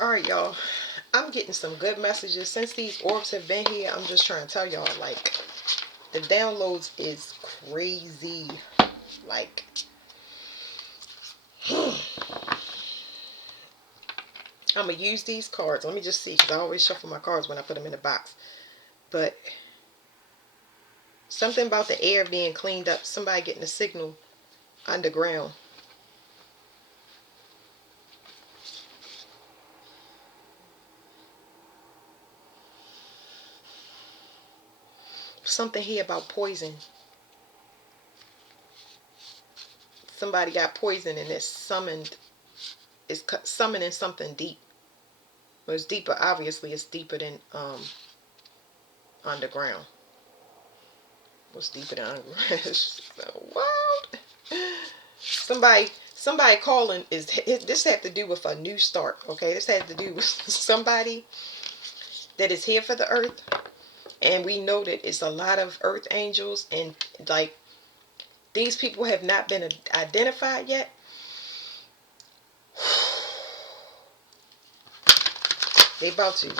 Alright, y'all. I'm getting some good messages. Since these orbs have been here, I'm just trying to tell y'all, like, the downloads is crazy. Like, I'm going to use these cards. Let me just see, because I always shuffle my cards when I put them in the box. But something about the air being cleaned up. Somebody getting a signal underground. Something here about poison. Somebody got poison and it's summoned. It's summoning something deep. Well, it's deeper. Obviously, it's deeper than underground. What's deeper than underground? It's so wild. Somebody calling is this had to do with a new start. Okay, this had to do with somebody that is here for the earth, and we know that it's a lot of earth angels, and like these people have not been identified yet. They about to.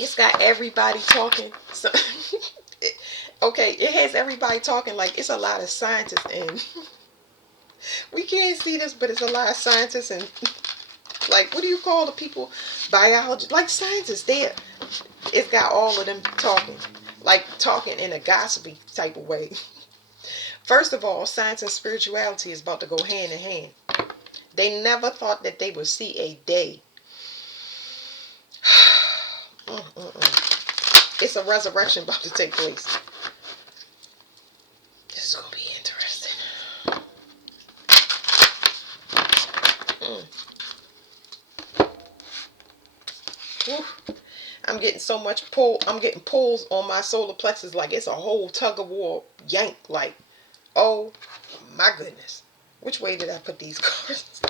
It's got everybody talking. So, okay, it has everybody talking like it's a lot of scientists, and we can't see this, but it's a lot of scientists and like, what do you call the people? Biology, like scientists. It's got all of them talking, like talking in a gossipy type of way. First of all, science and spirituality is about to go hand in hand. They never thought that they would see a day. It's a resurrection about to take place. This is going to be interesting. I'm getting so much pull. I'm getting pulls on my solar plexus like it's a whole tug of war yank. Like, oh my goodness. Which way did I put these cards?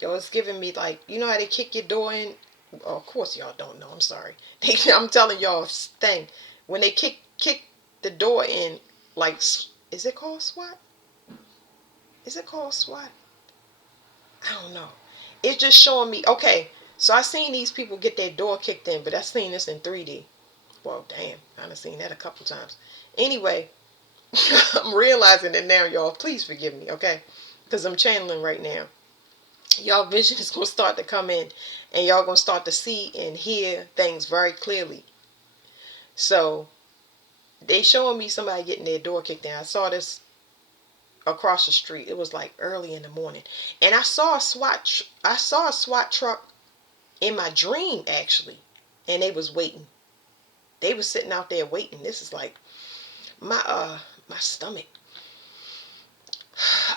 Yo, it's giving me like, you know how they kick your door in? Oh, of course y'all don't know. I'm sorry. I'm telling y'all thing. When they kick the door in, like, is it called SWAT? Is it called SWAT? I don't know. It's just showing me. Okay, so I seen these people get their door kicked in, but I seen this in 3D. Well, damn, I done seen that a couple times. Anyway, I'm realizing it now, y'all. Please forgive me, okay? Because I'm channeling right now. Y'all vision is going to start to come in, and y'all going to start to see and hear things very clearly. So they showing me somebody getting their door kicked in. I saw this across the street. It was like early in the morning, and I saw a SWAT truck in my dream actually, and they was waiting. They was sitting out there waiting. This is like my stomach.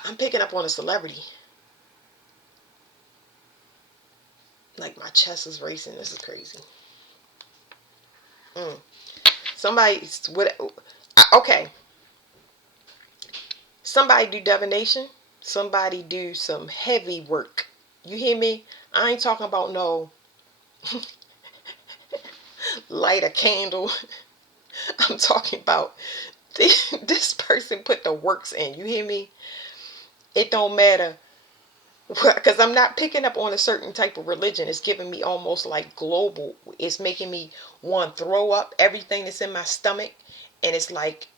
I'm picking up on a celebrity. Like my chest is racing. This is crazy. Somebody with okay. Somebody do divination. Somebody do some heavy work. You hear me? I ain't talking about no light a candle. I'm talking about this person put the works in. You hear me? It don't matter. Because I'm not picking up on a certain type of religion. It's giving me almost like global. It's making me want to throw up everything that's in my stomach. And it's like,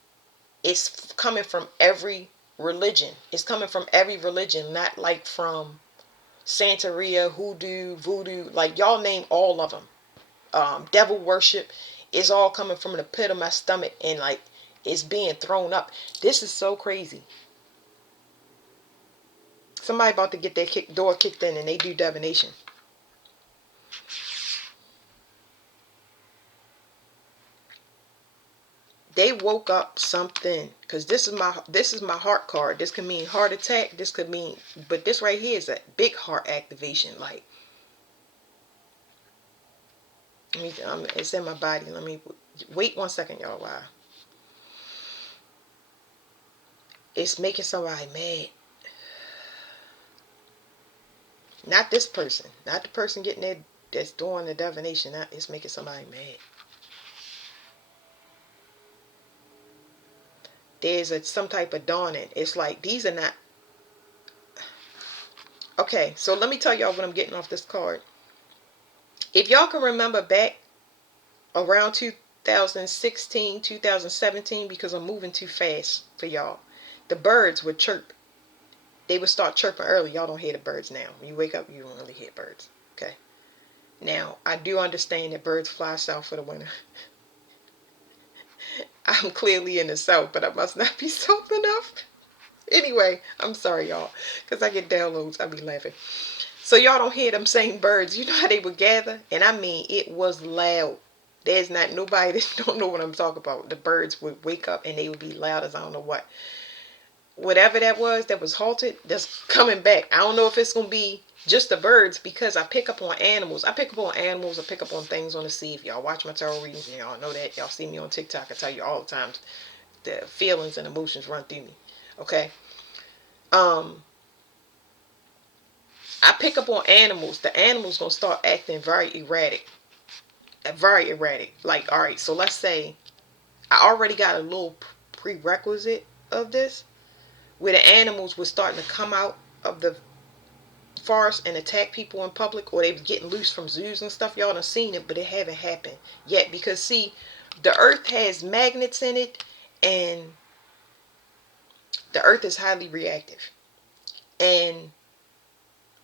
it's coming from every religion. It's coming from every religion. Not like from Santeria, hoodoo, voodoo. Like, y'all name all of them. Devil worship is all coming from the pit of my stomach. And like, it's being thrown up. This is so crazy. Somebody about to get their door kicked in and they do divination. They woke up something, because this is my heart card. This could mean heart attack. This could mean, but this right here is a big heart activation. Like, it's in my body. Let me wait 1 second, y'all. Wow, it's making somebody mad. Not this person. Not the person getting that's doing the divination, it's making somebody mad. There's some type of dawning. It's like these are not. Okay, so let me tell y'all what I'm getting off this card. If y'all can remember back around 2016, 2017, because I'm moving too fast for y'all, the birds would chirp. They would start chirping early. Y'all don't hear the birds now. When you wake up, you don't really hear birds. Okay. Now, I do understand that birds fly south for the winter. I'm clearly in the south, but I must not be south enough. Anyway, I'm sorry, y'all, because I get downloads. I be laughing. So y'all don't hear them same birds. You know how they would gather? And I mean, it was loud. There's not nobody that don't know what I'm talking about. The birds would wake up and they would be loud as I don't know what. Whatever that was halted, that's coming back. I don't know if it's going to be just the birds, because I pick up on animals. I pick up on animals. I pick up on things on the sea. If y'all watch my tarot readings, y'all know that. Y'all see me on TikTok. I tell you all the time, the feelings and emotions run through me. Okay? Um, I pick up on animals. The animals going to start acting very erratic. Very erratic. Like, all right, so let's say I already got a little prerequisite of this, where the animals were starting to come out of the forest and attack people in public, or they was getting loose from zoos and stuff. Y'all done seen it, but it haven't happened yet, because see, the earth has magnets in it, and the earth is highly reactive, and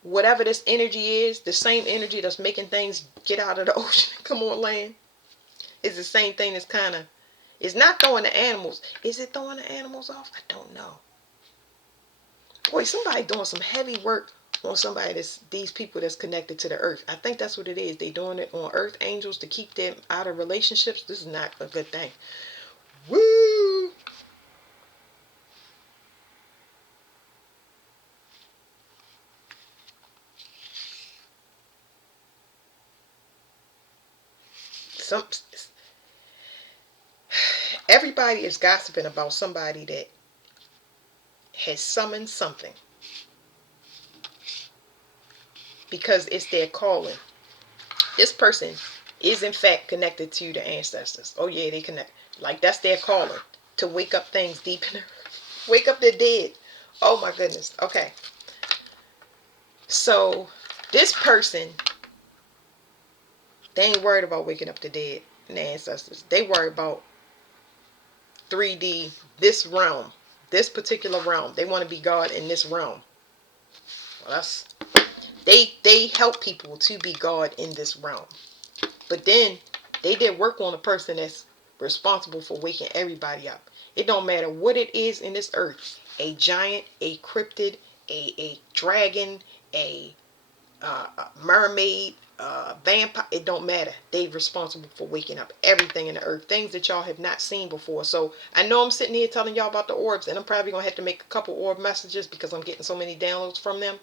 whatever this energy is, the same energy that's making things get out of the ocean and come on land, is the same thing that's kind of, it's not throwing the animals. Is it throwing the animals off? I don't know. Boy, somebody doing some heavy work on somebody these people that's connected to the earth. I think that's what it is. They doing it on earth angels to keep them out of relationships. This is not a good thing. Woo! Some Everybody is gossiping about somebody that has summoned something, because it's their calling. This person is in fact connected to the ancestors. Oh yeah, they connect. Like that's their calling, to wake up things deep in the, wake up the dead. Oh my goodness. Okay. So this person, they ain't worried about waking up the dead and the ancestors. They worry about 3D, this realm, this particular realm. They want to be God in this realm. Well, they help people to be God in this realm. But then they did work on a person that's responsible for waking everybody up. It don't matter what it is in this earth. A giant, a cryptid, a dragon, a mermaid, vampire, it don't matter. They responsible for waking up everything in the earth, things that y'all have not seen before. So I know I'm sitting here telling y'all about the orbs, and I'm probably gonna have to make a couple orb messages because I'm getting so many downloads from them.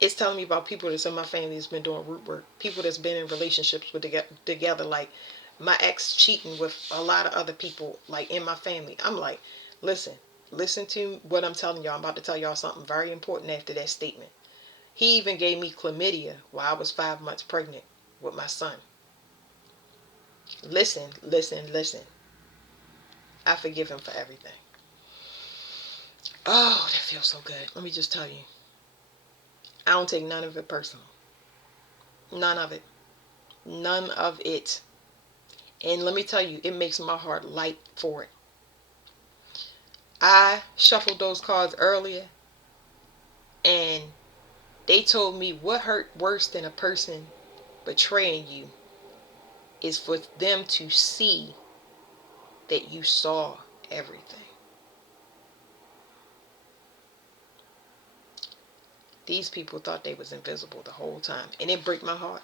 It's telling me about people that's in my family that's been doing root work, people that's been in relationships with together, like my ex cheating with a lot of other people, like in my family. I'm like, listen to what I'm telling y'all. I'm about to tell y'all something very important after that statement. He even gave me chlamydia while I was 5 months pregnant with my son. Listen. I forgive him for everything. Oh, that feels so good. Let me just tell you. I don't take none of it personal. None of it. None of it. And let me tell you, it makes my heart light for it. I shuffled those cards earlier, and they told me what hurt worse than a person betraying you is for them to see that you saw everything. These people thought they was invisible the whole time. And it break my heart.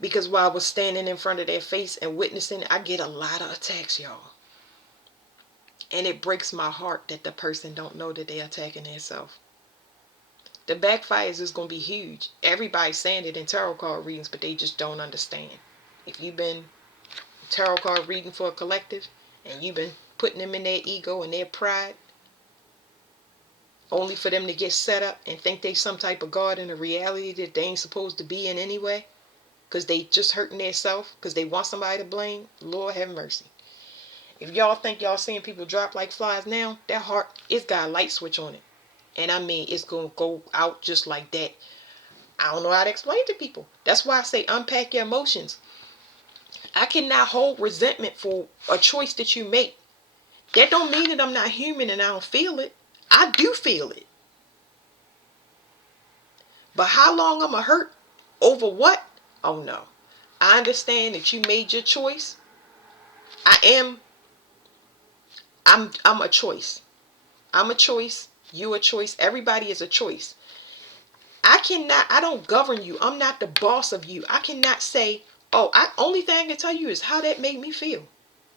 Because while I was standing in front of their face and witnessing, I get a lot of attacks, y'all. And it breaks my heart that the person don't know that they're attacking themselves. The backfires is going to be huge. Everybody's saying it in tarot card readings, but they just don't understand. If you've been tarot card reading for a collective, and you've been putting them in their ego and their pride, only for them to get set up and think they some type of God in a reality that they ain't supposed to be in anyway, because they just hurting themselves because they want somebody to blame. Lord have mercy. If y'all think y'all seeing people drop like flies now, that heart, it's got a light switch on it. And I mean, it's going to go out just like that. I don't know how to explain to people. That's why I say unpack your emotions. I cannot hold resentment for a choice that you make. That don't mean that I'm not human and I don't feel it. I do feel it. But how long I'm going to hurt over what? Oh no. I understand that you made your choice. I'm a choice. I'm a choice. You a choice. Everybody is a choice. I don't govern you. I'm not the boss of you. I cannot say, only thing I can tell you is how that made me feel.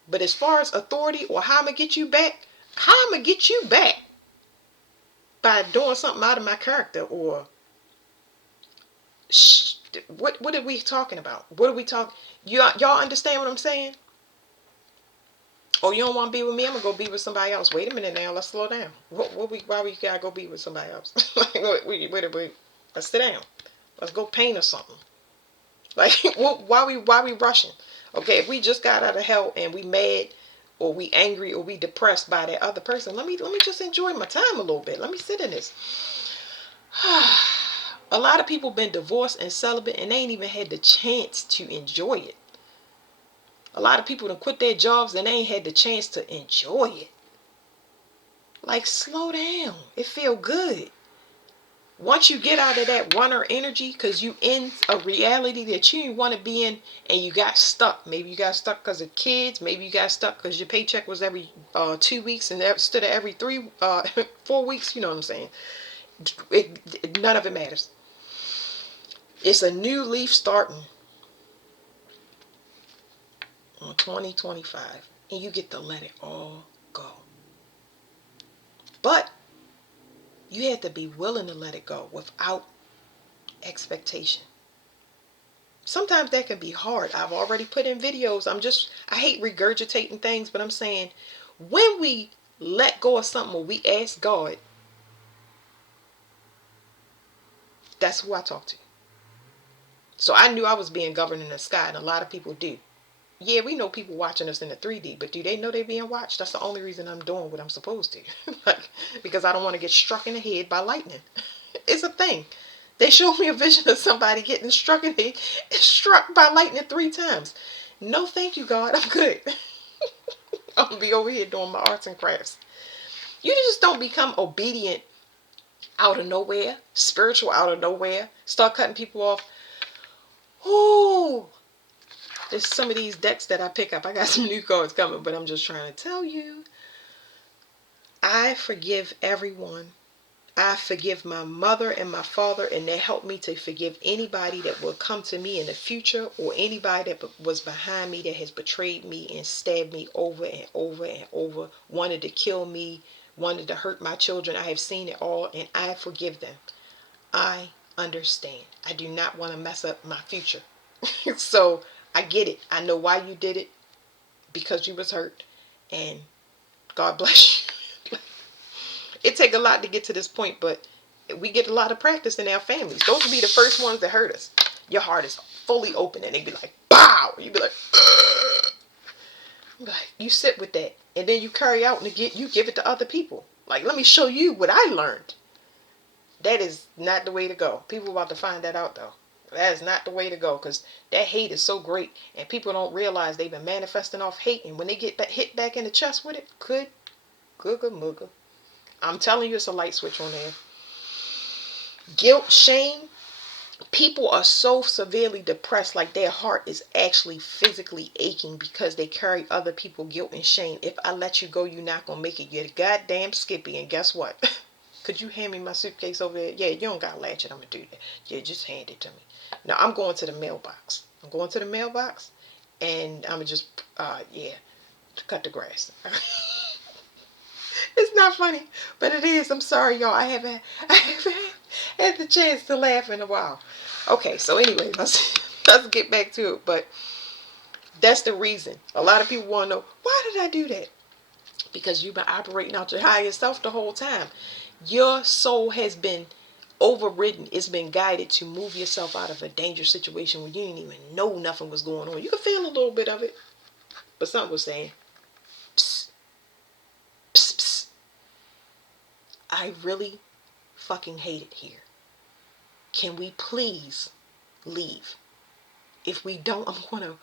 But as far as authority or how I'm going to get you back, how I'm going to get you back by doing something out of my character or what are we talking about? What are we talking? Y'all understand what I'm saying? Oh, you don't want to be with me? I'm gonna go be with somebody else. Wait a minute now. Let's slow down. Why we gotta go be with somebody else? Wait. Let's sit down. Let's go paint or something. Like, why we rushing? Okay, if we just got out of hell and we mad or we angry or we depressed by that other person, let me just enjoy my time a little bit. Let me sit in this. A lot of people been divorced and celibate and they ain't even had the chance to enjoy it. A lot of people done quit their jobs and they ain't had the chance to enjoy it. Like, slow down. It feel good. Once you get out of that runner energy, because you in a reality that you didn't want to be in and you got stuck. Maybe you got stuck because of kids. Maybe you got stuck because your paycheck was every 2 weeks and instead of every 4 weeks. You know what I'm saying? None of it matters. It's a new leaf starting on 2025. And you get to let it all go. But you have to be willing to let it go without expectation. Sometimes that can be hard. I've already put in videos. I hate regurgitating things, but I'm saying when we let go of something or we ask God, that's who I talk to. So I knew I was being governed in the sky, and a lot of people do. Yeah, we know people watching us in the 3D, but do they know they're being watched? That's the only reason I'm doing what I'm supposed to. Because I don't want to get struck in the head by lightning. It's a thing. They showed me a vision of somebody getting struck by lightning 3 times. No, thank you, God. I'm good. I'm going to be over here doing my arts and crafts. You just don't become obedient out of nowhere, spiritual out of nowhere, start cutting people off. Oh, there's some of these decks that I pick up. I got some new cards coming, but I'm just trying to tell you, I forgive everyone. I forgive my mother and my father, and they help me to forgive anybody that will come to me in the future or anybody that was behind me that has betrayed me and stabbed me over and over and over, wanted to kill me, wanted to hurt my children. I have seen it all, and I forgive them. I understand. I do not want to mess up my future. So I get it. I know why you did it, because you was hurt, and God bless you. It take a lot to get to this point, but we get a lot of practice in our families. Those will be the first ones that hurt us. Your heart is fully open and they be like, "Bow!" You be like, you sit with that, and then you carry out and you give it to other people. Like, let me show you what I learned. That is not the way to go. People about to find that out though. That is not the way to go, because that hate is so great, and people don't realize they've been manifesting off hate, and when they get hit back in the chest with it, good mugga. I'm telling you, it's a light switch on there. Guilt, shame. People are so severely depressed, like their heart is actually physically aching because they carry other people's guilt and shame. If I let you go, you're not going to make it. You're goddamn skippy. And guess what? Could you hand me my suitcase over there? Yeah, you don't got to latch it. I'm going to do that. Yeah, just hand it to me. Now, I'm going to the mailbox. And I'm going to just, cut the grass. It's not funny, but it is. I'm sorry, y'all. I haven't had the chance to laugh in a while. Okay, so anyway, let's get back to it. But that's the reason. A lot of people want to know, why did I do that? Because you've been operating out your higher self the whole time. Your soul has been overridden. It's been guided to move yourself out of a dangerous situation where you didn't even know nothing was going on. You could feel a little bit of it, but something was saying, psst, psst, psst. I really fucking hate it here. Can we please leave? If we don't, I'm going to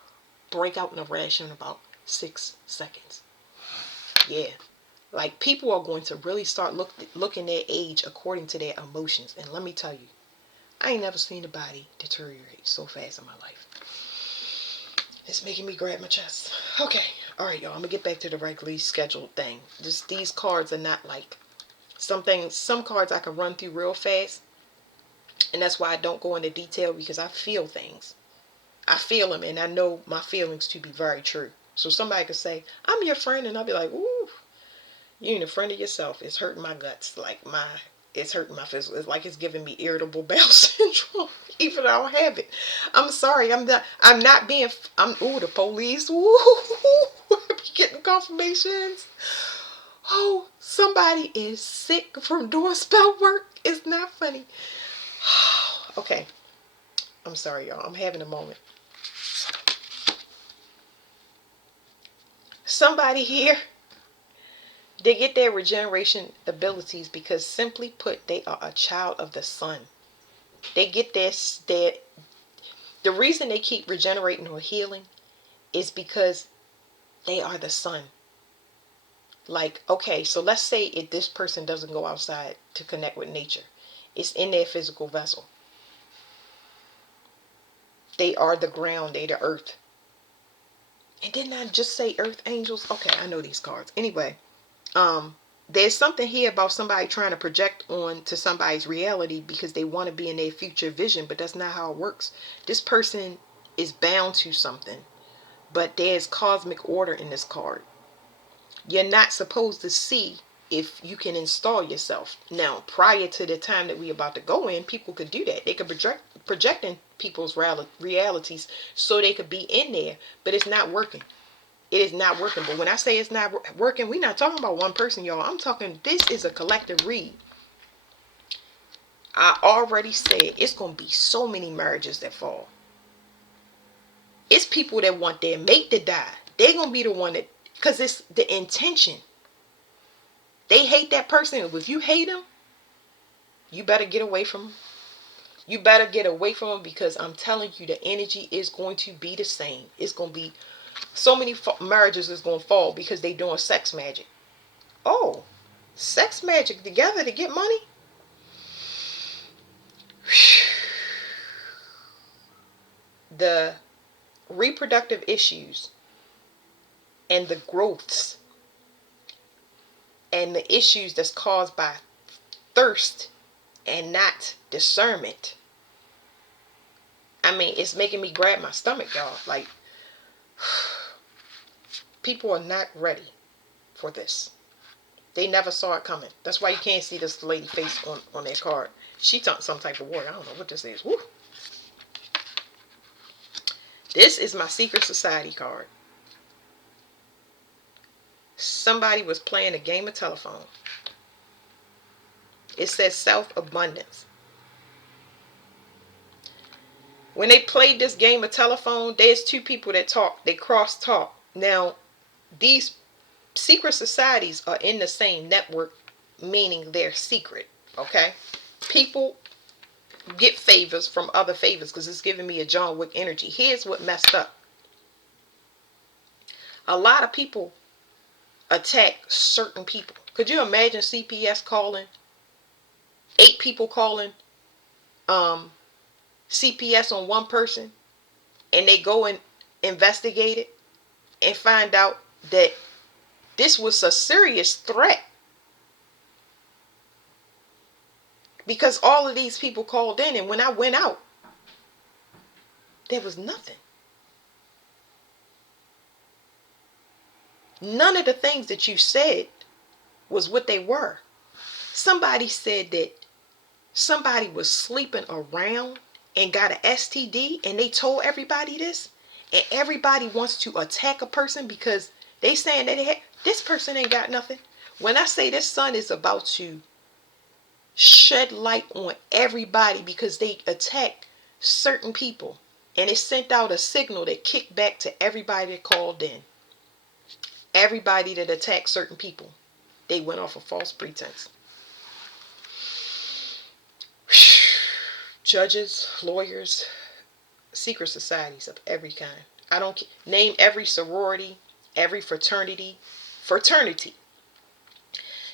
break out in a rash in about 6 seconds. Yeah. Like, people are going to really start looking their age according to their emotions. And let me tell you, I ain't never seen a body deteriorate so fast in my life. It's making me grab my chest. Okay. All right, y'all. I'm going to get back to the regularly scheduled thing. Just these cards are not like some things. Some cards I can run through real fast. And that's why I don't go into detail, because I feel things. I feel them, and I know my feelings to be very true. So somebody could say, I'm your friend, and I'll be like, ooh, you ain't a friend of yourself. It's hurting my guts. It's hurting my physical. It's like it's giving me irritable bowel syndrome, even though I don't have it. I'm sorry. I'm not being, the police. Ooh, I be getting confirmations. Oh, somebody is sick from doing spell work. It's not funny. Okay. I'm sorry, y'all. I'm having a moment. Somebody here, they get their regeneration abilities because, simply put, they are a child of the sun. They get this, that the reason they keep regenerating or healing is because they are the sun. Like, okay, so let's say if this person doesn't go outside to connect with nature, it's in their physical vessel. They are the ground, they the earth. And didn't I just say earth angels? Okay, I know these cards. Anyway, there's something here about somebody trying to project on to somebody's reality because they want to be in their future vision, but that's not how it works. This person is bound to something, but there's cosmic order in this card. You're not supposed to see if you can install yourself. Now, prior to the time that we're about to go in, people could do that. They could project in people's realities so they could be in there, but it's not working. It is not working. But when I say it's not working, we're not talking about one person, y'all. I'm talking, this is a collective read. I already said it's going to be so many marriages that fall. It's people that want their mate to die. They're going to be the one that, because it's the intention. They hate that person. If you hate them, you better get away from them. You better get away from them, because I'm telling you, the energy is going to be the same. It's going to be so many marriages is going to fall because they doing sex magic. Oh, sex magic together to get money? The reproductive issues and the growths and the issues that's caused by thirst and not discernment. I mean, it's making me grab my stomach, y'all. Like, people are not ready for this. They never saw it coming. That's why you can't see this lady face on their card. She took some type of warrior. I don't know what this is. Woo. This is my secret society card. Somebody was playing a game of telephone. It says self-abundance. When they played this game of telephone, there's two people that talk. They cross talk. Now, these secret societies are in the same network, meaning they're secret. Okay? People get favors from other favors, because it's giving me a John Wick energy. Here's what messed up. A lot of people attack certain people. Could you imagine CPS calling 8 people calling CPS on one person, and they go and investigate it and find out that this was a serious threat, because all of these people called in, and when I went out, there was nothing. None of the things that you said was what they were. Somebody said that somebody was sleeping around and got an STD, and they told everybody this, and everybody wants to attack a person because they saying that this person ain't got nothing. When I say this sun is about to shed light on everybody because they attacked certain people. And it sent out a signal that kicked back to everybody that called in. Everybody that attacked certain people, they went off a false pretense. Judges, lawyers, secret societies of every kind. I don't name every sorority, every fraternity.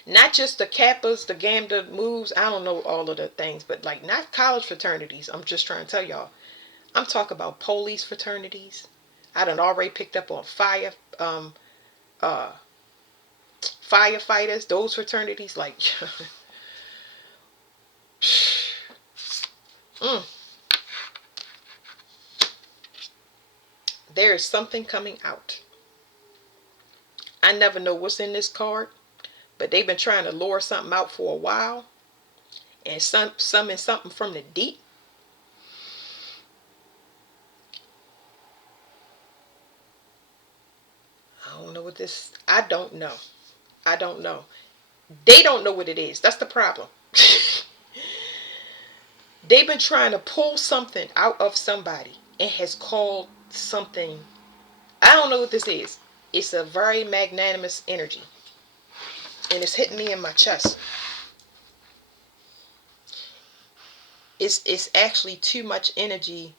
Not just the Kappas, the Gamma moves. I don't know all of the things, but like not college fraternities. I'm just trying to tell y'all. I'm talking about police fraternities. I done already picked up on uh, firefighters. Those fraternities, like, mm, there is something coming out. I never know what's in this card, but they've been trying to lure something out for a while, and summon something from the deep. I don't know what this. I don't know. I don't know. They don't know what it is. That's the problem. They've been trying to pull something out of somebody and has called something. I don't know what this is. It's a very magnanimous energy, and it's hitting me in my chest. It's actually too much energy.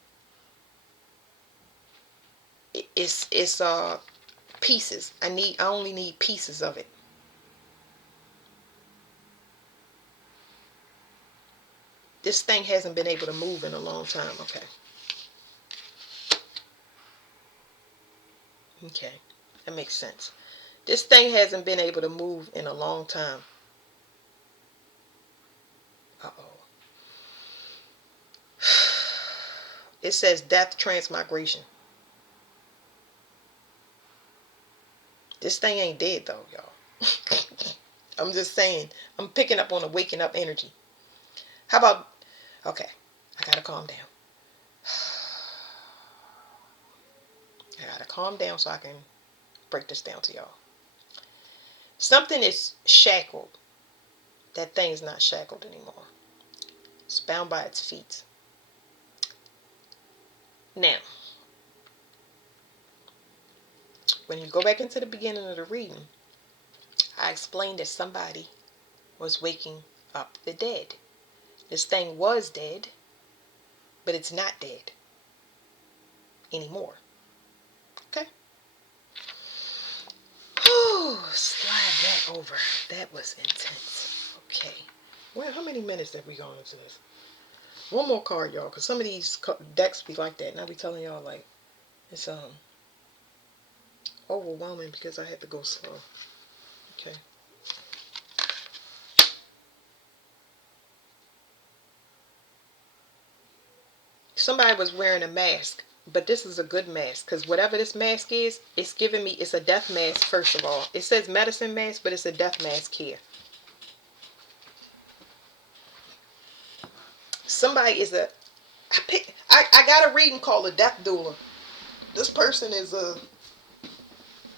It's pieces. I only need pieces of it. This thing hasn't been able to move in a long time. Okay, that makes sense. This thing hasn't been able to move in a long time. Uh-oh. It says death transmigration. This thing ain't dead though, y'all. I'm just saying. I'm picking up on a waking up energy. How about, okay, I gotta calm down. I gotta calm down so I can break this down to y'all. Something is shackled. That thing's not shackled anymore. It's bound by its feet. Now, when you go back into the beginning of the reading, I explained that somebody was waking up the dead. This thing was dead, but it's not dead anymore. Okay? Oh, slide that over. That was intense. Okay. Well, how many minutes have we gone into this? One more card, y'all, because some of these decks be like that. And I'll be telling y'all, like, it's overwhelming because I had to go slow. Okay. Somebody was wearing a mask, but this is a good mask because whatever this mask is, it's giving me, it's a death mask, first of all. It says medicine mask, but it's a death mask here. Somebody is I got a reading called a death doula. This person is a,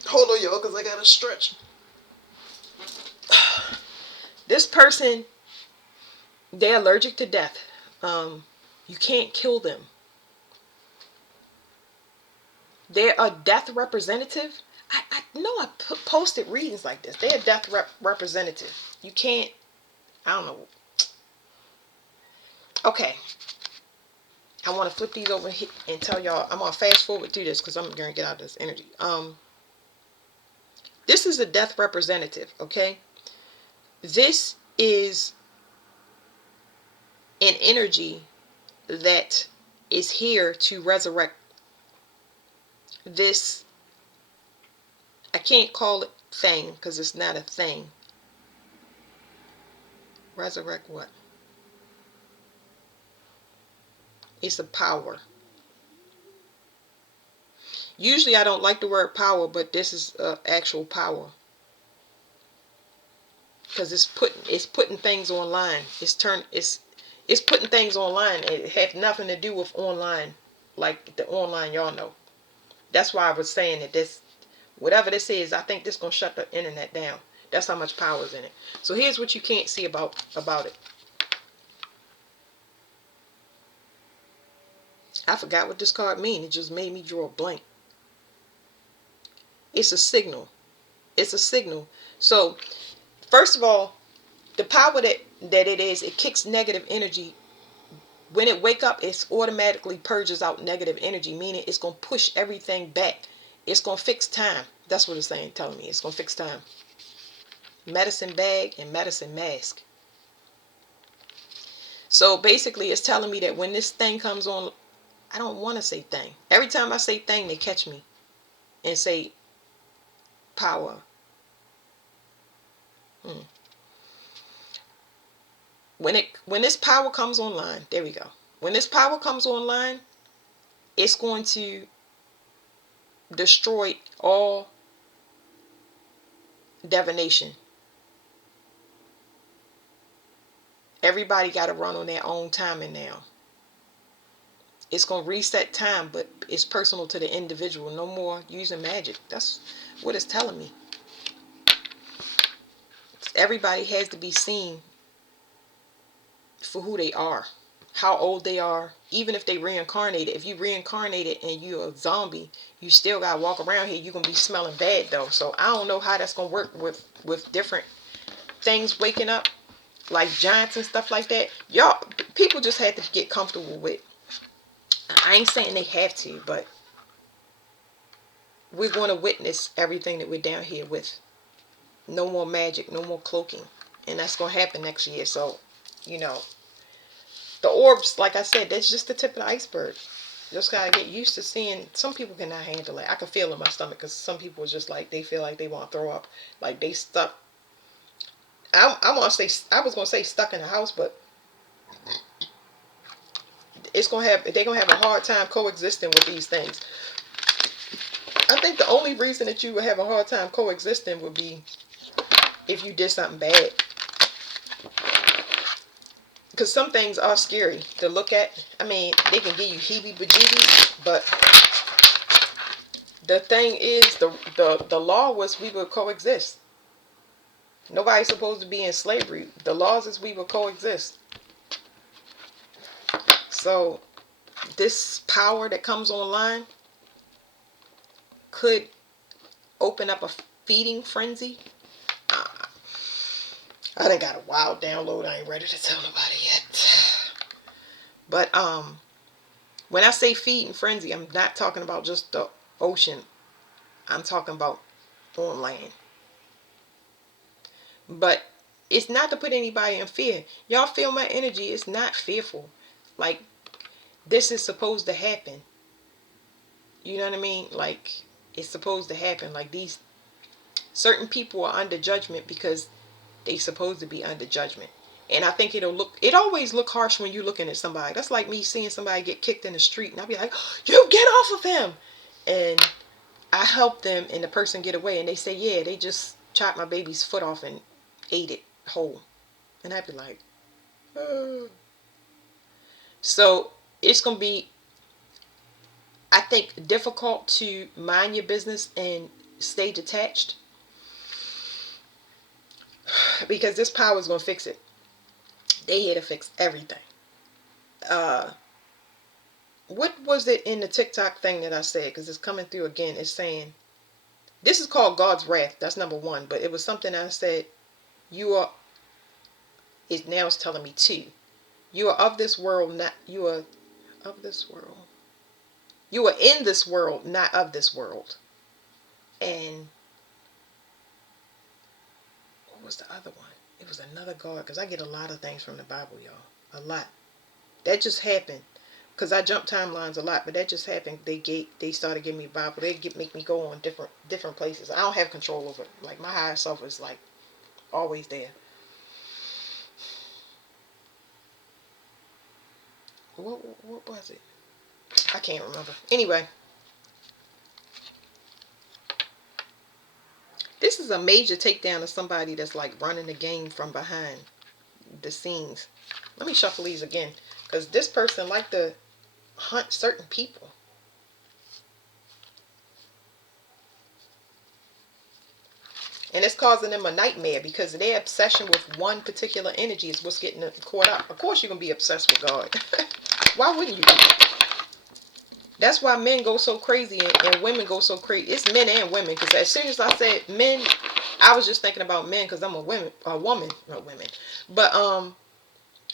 hold on y'all, because I got to stretch. This person, they're allergic to death. You can't kill them. They're a death representative. I know I posted readings like this. They're a death representative. You can't, I don't know. Okay. I want to flip these over and tell y'all, I'm going to fast forward through this because I'm going to get out of this energy. This is a death representative, okay? This is an energy that is here to resurrect this. I can't call it thing because it's not a thing. Resurrect what? It's a power. Usually I don't like the word power, but this is actual power. Because it's putting things online. It's putting things online. It had nothing to do with online, like the online y'all know. That's why I was saying that this, whatever this is, I think this gonna shut the internet down. That's how much power is in it. So here's what you can't see about it. I forgot what this card means. It just made me draw a blank. It's a signal. It's a signal. So, first of all, the power that it is, it kicks negative energy. When it wake up, it automatically purges out negative energy, meaning it's going to push everything back. It's going to fix time. That's what it's saying, telling me. It's going to fix time. Medicine bag and medicine mask. So basically, it's telling me that when this thing comes on, I don't want to say thing. Every time I say thing, they catch me and say power. When this power comes online, there we go. When this power comes online, it's going to destroy all divination. Everybody got to run on their own timing now. It's going to reset time, but it's personal to the individual. No more using magic. That's what it's telling me. Everybody has to be seen for who they are, how old they are, even if they reincarnated. If you reincarnated and you're a zombie, you still got to walk around here. You're going to be smelling bad, though. So I don't know how that's going to work with different things waking up, like giants and stuff like that. Y'all, people just have to get comfortable with. I ain't saying they have to, but we're going to witness everything that we're down here with. No more magic, no more cloaking. And that's going to happen next year. So, you know, the orbs, like I said, that's just the tip of the iceberg. Just got to get used to seeing. Some people cannot handle it. I can feel it in my stomach because some people just like, they feel like they want to throw up. Like they stuck. I want to say, I was going to say stuck in the house, but they're going to have a hard time coexisting with these things. I think the only reason that you would have a hard time coexisting would be if you did something bad. Because some things are scary to look at. I mean, they can give you heebie-jeebies, but the thing is, the law was we would coexist. Nobody's supposed to be in slavery. The laws is we would coexist. So this power that comes online could open up a feeding frenzy. I done got a wild download. I ain't ready to tell nobody yet. But when I say feeding frenzy, I'm not talking about just the ocean. I'm talking about on land. But it's not to put anybody in fear. Y'all feel my energy. It's not fearful. Like, this is supposed to happen. You know what I mean? Like, it's supposed to happen. Like, these certain people are under judgment because they supposed to be under judgment. And I think it always look harsh when you're looking at somebody. That's like me seeing somebody get kicked in the street and I'll be like, you get off of him. And I help them and the person get away and they say, yeah, they just chopped my baby's foot off and ate it whole. And I'd be like, oh. So it's going to be, I think, difficult to mind your business and stay detached. Because this power is going to fix it. They here to fix everything. What was it in the TikTok thing that I said? Because it's coming through again. It's saying, this is called God's wrath. That's number one. But it was something I said, now it's telling me too. You are of this world, not, you are of this world. You are in this world, not of this world. And what was the other one? It was another God, because I get a lot of things from the Bible, y'all. A lot. That just happened. Because I jump timelines a lot, but that just happened. They started giving me Bible. Make me go on different places. I don't have control over it. Like, my higher self is like always there. What was it? I can't remember. Anyway, this is a major takedown of somebody that's like running the game from behind the scenes. Let me shuffle these again, because this person like to hunt certain people. And it's causing them a nightmare because their obsession with one particular energy is what's getting them caught up. Of course you're going to be obsessed with God. Why wouldn't you be? That's why men go so crazy and women go so crazy. It's men and women. Because as soon as I said men, I was just thinking about men because I'm a woman, not women. But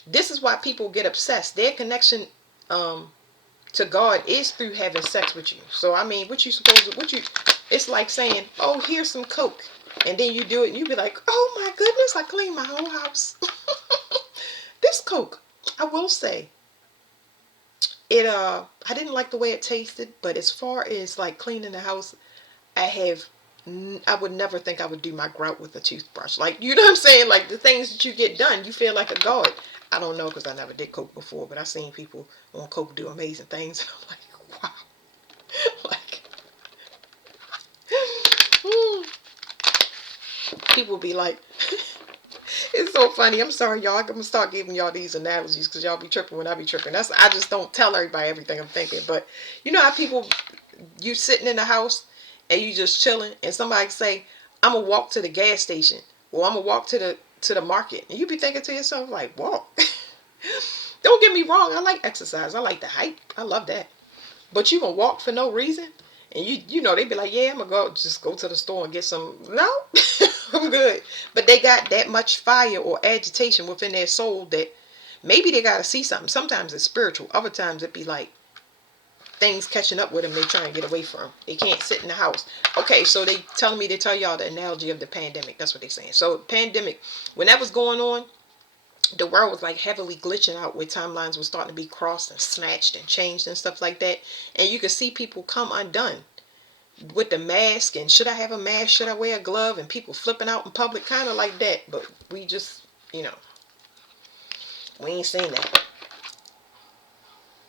this is why people get obsessed. Their connection to God is through having sex with you. So I mean, it's like saying, oh, here's some Coke. And then you do it and you be like, oh my goodness, I cleaned my whole house. This Coke, I will say, I didn't like the way it tasted, but as far as like cleaning the house, I would never think I would do my grout with a toothbrush. Like, you know what I'm saying? Like the things that you get done, you feel like a god. I don't know because I never did Coke before, but I've seen people on Coke do amazing things. And I'm like, wow. Like, people be like, it's so funny. I'm sorry, y'all. I'm gonna start giving y'all these analogies because y'all be tripping when I be tripping. I just don't tell everybody everything I'm thinking. But you know how people, you sitting in the house and you just chilling, and somebody say, "I'm gonna walk to the gas station," or "I'm gonna walk to the market," and you be thinking to yourself like, "Walk." Don't get me wrong. I like exercise. I like the hype. I love that. But you gonna walk for no reason, and you know they be like, yeah, I'm gonna go to the store and get some. No, I'm good. But they got that much fire or agitation within their soul that maybe they gotta see something. Sometimes it's spiritual. Other times it be like things catching up with them. They trying to get away from. They can't sit in the house. Okay, so they telling me to tell y'all the analogy of the pandemic. That's what they saying. So pandemic, when that was going on, the world was like heavily glitching out where timelines were starting to be crossed and snatched and changed and stuff like that. And you could see people come undone with the mask and should I have a mask? Should I wear a glove? And people flipping out in public, kind of like that. But we just, we ain't seen that.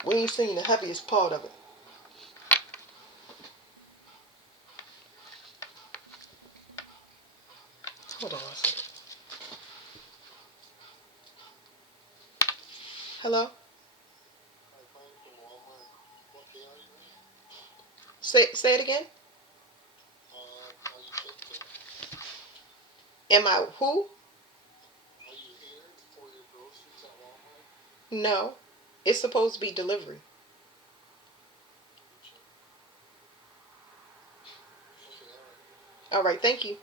We ain't seen the heaviest part of it. Hold on a second. Hello? Say it again. Am I who? No. It's supposed to be delivery. All right, thank you.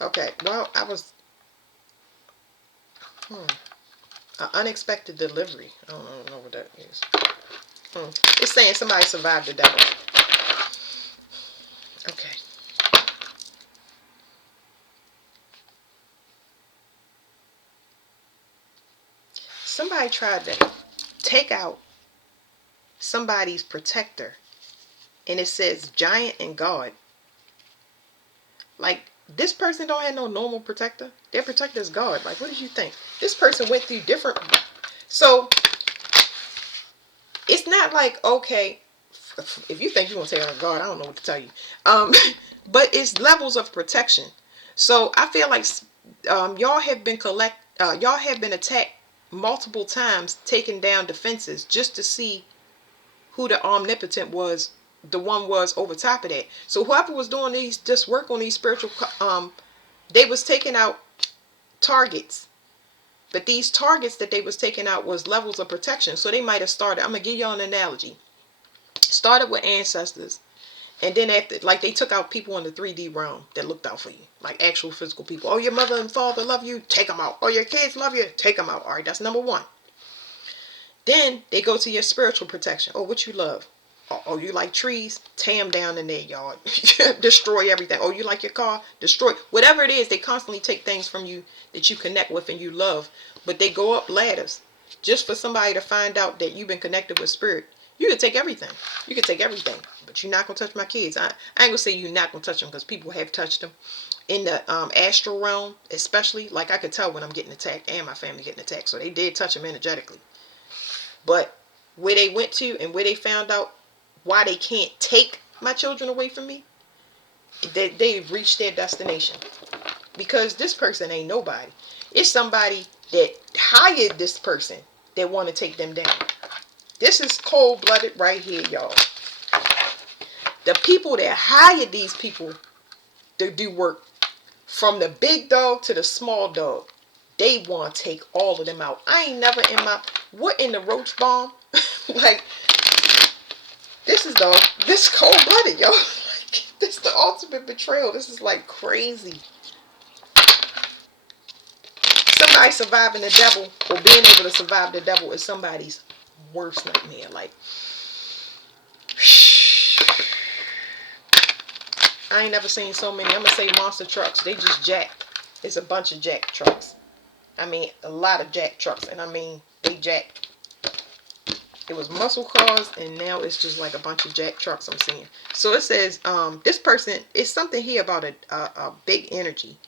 Okay, well, I was an unexpected delivery. I don't know what that is. It's saying somebody survived the devil. Okay. Somebody tried to take out somebody's protector, and it says giant and God. Like, this person don't have no normal protector. Their protector is God. Like, what did you think? This person went through different. So it's not like, okay, if you think you're gonna say, oh God, I don't know what to tell you. But it's levels of protection. So I feel like y'all have been attacked multiple times, taking down defenses just to see who the omnipotent was. The one was over top of that. So whoever was doing just work on these spiritual, they was taking out targets. But these targets that they was taking out was levels of protection. So they might have started. I'm gonna give y'all an analogy. Started with ancestors, and then after, like, they took out people in the 3D realm that looked out for you, like actual physical people. Oh, your mother and father love you, take them out. Oh, your kids love you, take them out. All right, that's number one. Then they go to your spiritual protection. Oh, what you love? Oh, you like trees? Tear them down in their yard. Destroy everything. Oh, you like your car? Destroy. Whatever it is, they constantly take things from you that you connect with and you love. But they go up ladders just for somebody to find out that you've been connected with spirit. You can take everything. You can take everything. But you're not going to touch my kids. I ain't going to say you're not going to touch them because people have touched them. In the astral realm, especially, like, I could tell when I'm getting attacked and my family getting attacked. So they did touch them energetically. But where they went to and where they found out why they can't take my children away from me, they've reached their destination. Because this person ain't nobody. It's somebody that hired this person that want to take them down. This is cold-blooded right here, y'all. The people that hired these people to do work, from the big dog to the small dog, They want to take all of them out. I ain't never in my, what in the roach bomb? Like, this cold-blooded, y'all. Like, this is the ultimate betrayal. This is like crazy. Somebody surviving the devil or being able to survive the devil is somebody's worst nightmare. Like, I ain't never seen so many. I'm gonna say monster trucks. They just jacked. It's a bunch of jack trucks. I mean, a lot of jack trucks, and I mean, they jacked. It was muscle cars, and now it's just like a bunch of jack trucks I'm seeing. So it says, this person, it's something here about a big energy.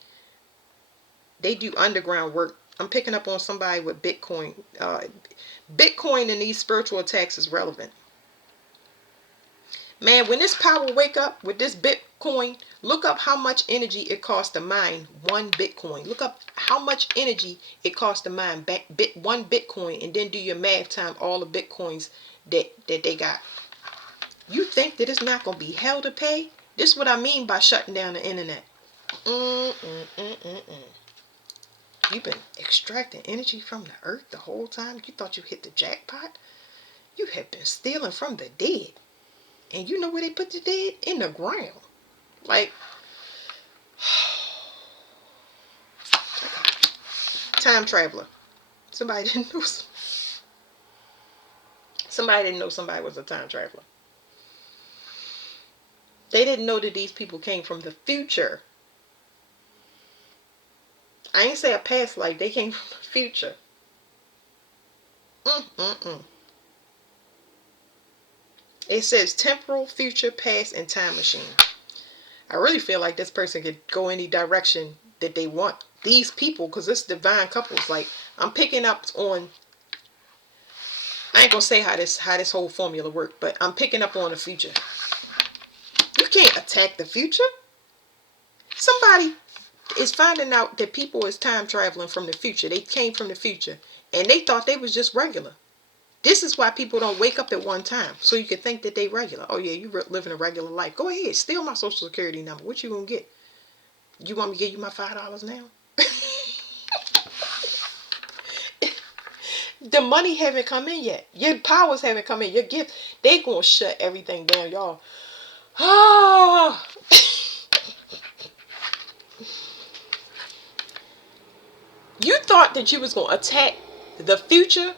They do underground work. I'm picking up on somebody with Bitcoin. Bitcoin in these spiritual attacks is relevant. Man, when this power wake up with this Bitcoin, look up how much energy it costs to mine one Bitcoin. Look up how much energy it costs to mine one Bitcoin, and then do your math time all the Bitcoins that they got. You think that it's not going to be hell to pay? This is what I mean by shutting down the internet. You've been extracting energy from the earth the whole time? You thought you hit the jackpot? You have been stealing from the dead. And you know where they put the dead? In the ground. Like, time traveler. Somebody didn't know. Somebody didn't know somebody was a time traveler. They didn't know that these people came from the future. I ain't say a past life. They came from the future. It says temporal, future, past, and time machine. I really feel like this person could go any direction that they want. These people, because it's divine couples. Like, I'm picking up on, I ain't gonna say how this whole formula works, but I'm picking up on the future. You can't attack the future. Somebody is finding out that people is time traveling from the future. They came from the future, and they thought they was just regular. This is why people don't wake up at one time, so you can think that they regular. Oh yeah, you living a regular life. Go ahead, steal my social security number. What you gonna get? You want me to give you my $5 now? The money haven't come in yet. Your powers haven't come in. Your gift. They gonna shut everything down, y'all. Ah. You thought that you was gonna attack the future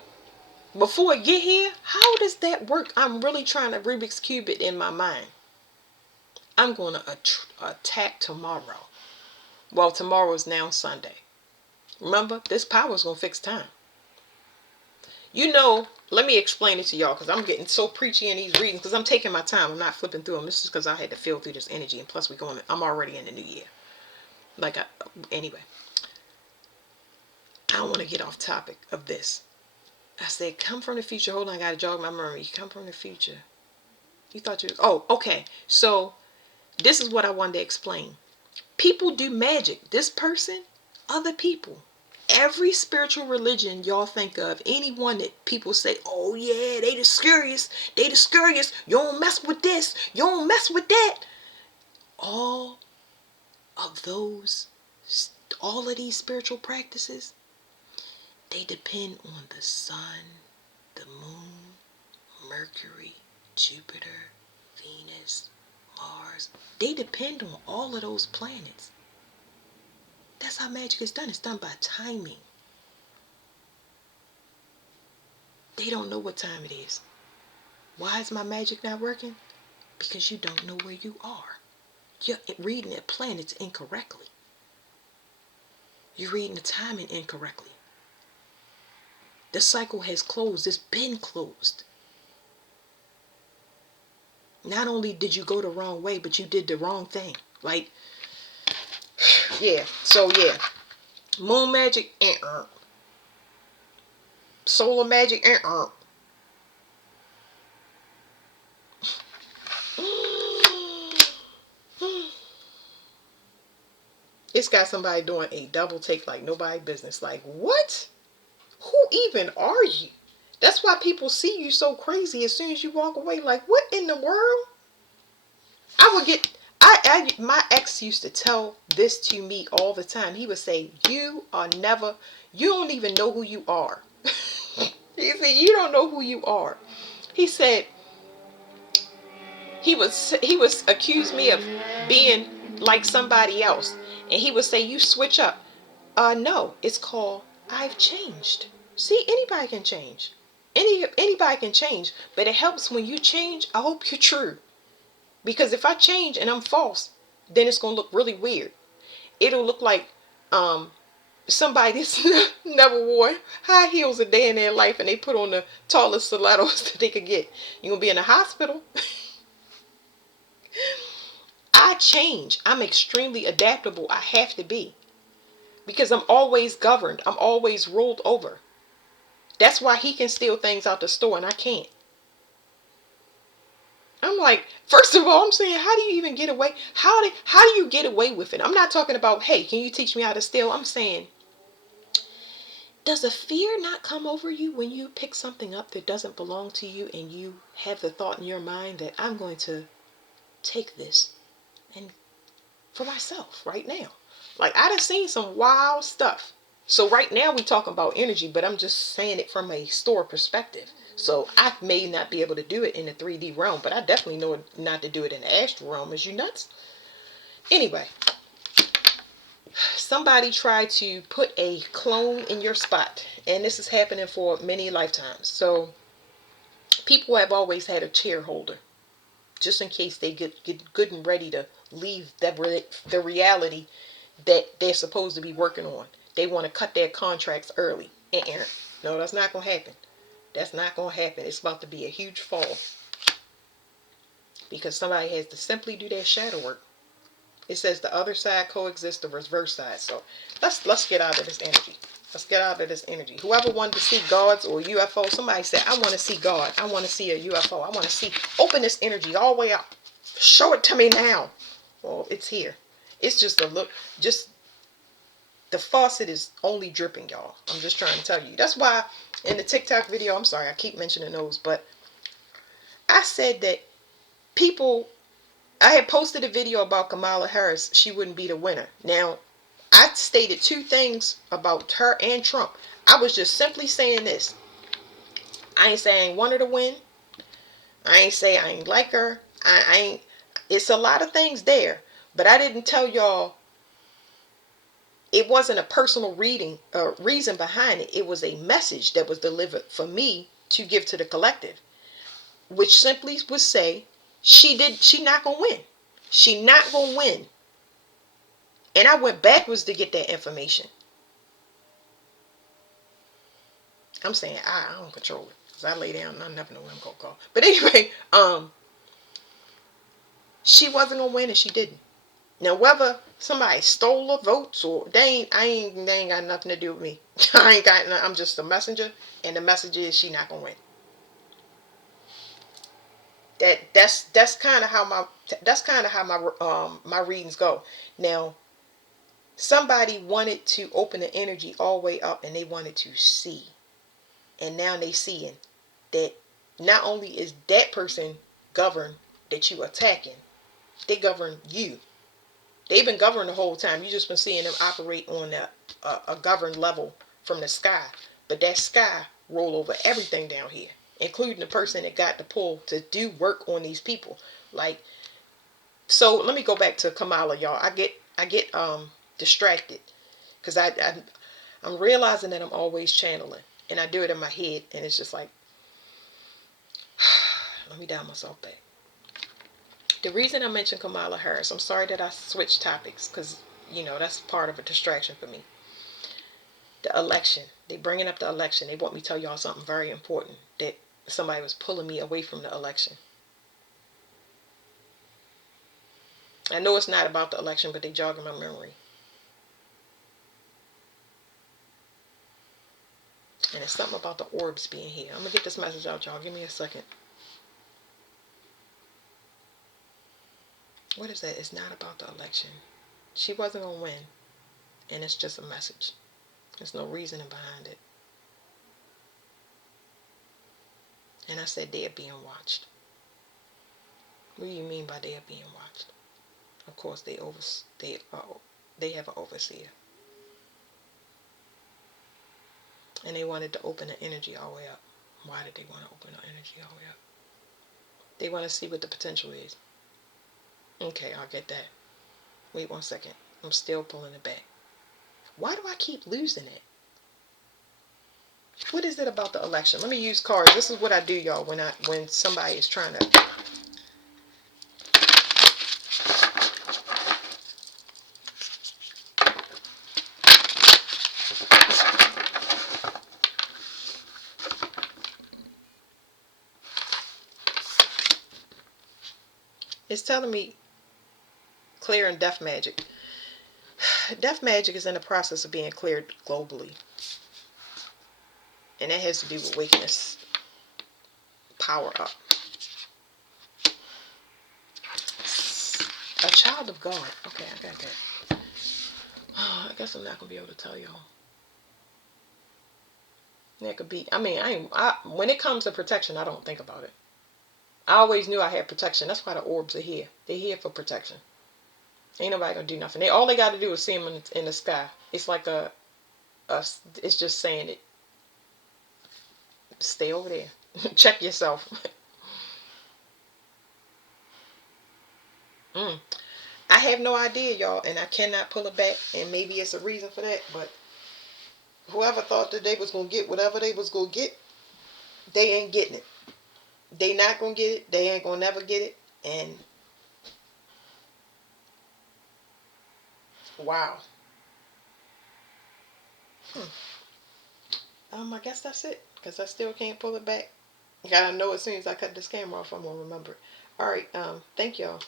before it get here? How does that work? I'm really trying to Rubik's Cube it in my mind. I'm going to attack tomorrow. Well, tomorrow is now Sunday. Remember, this power is going to fix time. You know, let me explain it to y'all, because I'm getting so preachy in these readings, because I'm taking my time. I'm not flipping through them. This is because I had to feel through this energy, and plus I'm already in the new year. Anyway. I don't want to get off topic of this. I said, come from the future. Hold on, I got to jog my memory. Come from the future. You thought you... Oh, okay. So, this is what I wanted to explain. People do magic. This person, other people. Every spiritual religion y'all think of, anyone that people say, oh yeah, they the scariest. They the scariest. You don't mess with this. You don't mess with that. All of these spiritual practices, they depend on the sun, the moon, Mercury, Jupiter, Venus, Mars. They depend on all of those planets. That's how magic is done. It's done by timing. They don't know what time it is. Why is my magic not working? Because you don't know where you are. You're reading the planets incorrectly. You're reading the timing incorrectly. The cycle has closed. It's been closed. Not only did you go the wrong way, but you did the wrong thing. Like, yeah. So, yeah. Moon magic, solar magic, It's got somebody doing a double take like nobody business. Like, what? Who even are you? That's why people see you so crazy as soon as you walk away. Like, what in the world? My ex used to tell this to me all the time. He would say, you don't even know who you are. He said, you don't know who you are. He said, he was accused me of being like somebody else. And he would say, you switch up. No, it's called I've changed. See, anybody can change. Anybody can change. But it helps when you change. I hope you're true. Because if I change and I'm false, then it's gonna look really weird. It'll look like somebody that's never wore high heels a day in their life, and they put on the tallest stilettos that they could get. You're gonna be in the hospital. I change. I'm extremely adaptable. I have to be. Because I'm always governed. I'm always ruled over. That's why he can steal things out the store and I can't. I'm like, first of all, I'm saying, how do you even get away? How do you get away with it? I'm not talking about, hey, can you teach me how to steal? I'm saying, does a fear not come over you when you pick something up that doesn't belong to you and you have the thought in your mind that I'm going to take this and for myself right now? Like, I done seen some wild stuff. So right now we talking about energy, but I'm just saying it from a store perspective. So I may not be able to do it in the 3D realm, but I definitely know not to do it in the astral realm. Is you nuts? Anyway, somebody tried to put a clone in your spot, and this is happening for many lifetimes. So people have always had a chair holder, just in case they get good and ready to leave the reality that they're supposed to be working on. They want to cut their contracts early. No, that's not going to happen. That's not going to happen. It's about to be a huge fall. Because somebody has to simply do their shadow work. It says the other side coexists the reverse side. So let's get out of this energy. Let's get out of this energy. Whoever wanted to see gods or UFO, somebody said, I want to see God. I want to see a UFO. I want to see, open this energy all the way up. Show it to me now. Well, it's here. It's just a look, just the faucet is only dripping, y'all. I'm just trying to tell you. That's why in the TikTok video, I'm sorry, I keep mentioning those, but I said that people, I had posted a video about Kamala Harris. She wouldn't be the winner. Now, I stated two things about her and Trump. I was just simply saying this. I ain't say I ain't want her to win. I ain't say I ain't like her. I ain't, it's a lot of things there. But I didn't tell y'all, it wasn't a personal reason behind it. It was a message that was delivered for me to give to the collective, which simply would say she not gonna win. She not gonna win. And I went backwards to get that information. I'm saying I don't control it. Because I lay down and I never know what I'm gonna call. But anyway, she wasn't gonna win and she didn't. Now whether somebody stole her votes or they ain't got nothing to do with me. I'm just a messenger, and the message is she not gonna win. That's kind of how my readings go. Now, somebody wanted to open the energy all the way up, and they wanted to see, and now they seeing that not only is that person governed that you attacking, they govern you. They've been governed the whole time. You just been seeing them operate on a governed level from the sky, but that sky roll over everything down here, including the person that got the pull to do work on these people. Like, so let me go back to Kamala, y'all. I get distracted because I'm realizing that I'm always channeling, and I do it in my head, and it's just like, let me dial myself back. The reason I mentioned Kamala Harris, I'm sorry that I switched topics because, that's part of a distraction for me. The election. They bringing up the election. They want me to tell y'all something very important, that somebody was pulling me away from the election. I know it's not about the election, but they jogging my memory. And it's something about the orbs being here. I'm going to get this message out, y'all. Give me a second. What is that? It's not about the election. She wasn't going to win. And it's just a message. There's no reasoning behind it. And I said they are being watched. What do you mean by they are being watched? Of course, they have an overseer, and they wanted to open the energy all the way up. Why did they want to open the energy all the way up? They want to see what the potential is. Okay, I'll get that. Wait 1 second. I'm still pulling it back. Why do I keep losing it? What is it about the election? Let me use cards. This is what I do, y'all, when somebody is trying to. It's telling me clearing death magic. Death magic is in the process of being cleared globally. And that has to do with waking this power up. A child of God. Okay, I got that. Oh, I guess I'm not going to be able to tell y'all. That could be, when it comes to protection, I don't think about it. I always knew I had protection. That's why the orbs are here. They're here for protection. Ain't nobody going to do nothing. All they got to do is see them in the sky. It's like it's just saying it. Stay over there. Check yourself. I have no idea, y'all, and I cannot pull it back, and maybe it's a reason for that, but whoever thought that they was going to get whatever they was going to get, they ain't getting it. They not going to get it. They ain't going to never get it. And wow. I guess that's it, because I still can't pull it back. Gotta know as soon as I cut this camera off, I'm going to remember it. All right. Thank y'all.